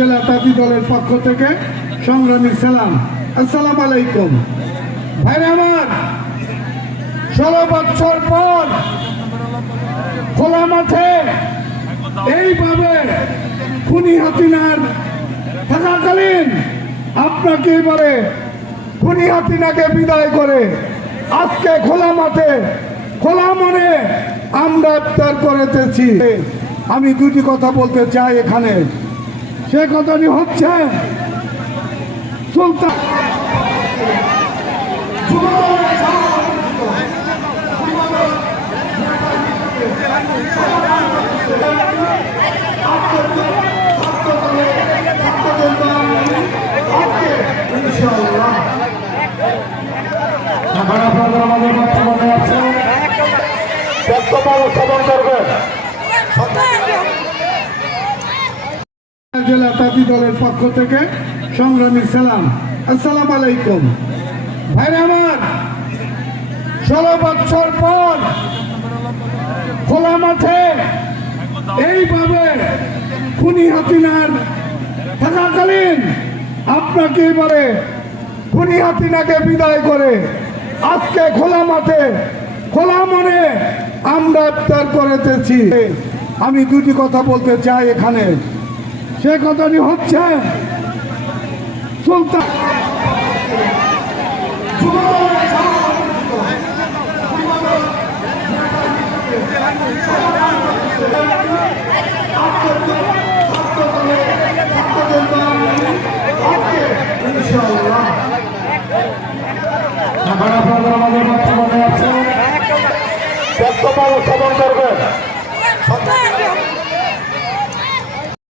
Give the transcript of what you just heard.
জেলা তাঁতি দলের পক্ষ থেকে সংগ্রামী সালাম। আসসালামু আলাইকুম। ভাইরা আমার, 16 বছর পর খোলা মাঠে এইভাবে খুনি হাসিনার থাকাকালীন আপনাকে এবারে খুনি হাসিনাকে বিদায় করে আজকে খোলা মাঠে খোলা মনে আমরা ইফতার করেতেছি। আমি দুটি কথা বলতে চাই এখানে। সে কথাটি হচ্ছে সুলতান জেলা তাঁতি দলের পক্ষ থেকে সংগ্রামী সালাম। আসসালামু আলাইকুম। ভাইরা আমার, 16 বছর পর খোলা মাঠে এইভাবে খুনি হাসিনার থাকাকালীন আপনাকে এবারে খুনি হাসিনাকে বিদায় করে আজকে খোলা মাঠে খোলা মনে আমরা ইফতার করেতেছি। আমি দুটি কথা বলতে চাই এখানে। সে কথাটি হচ্ছে সুলতান আমাদের বর্তমানে আছে বক্তব্য শ্রবণ করবেন।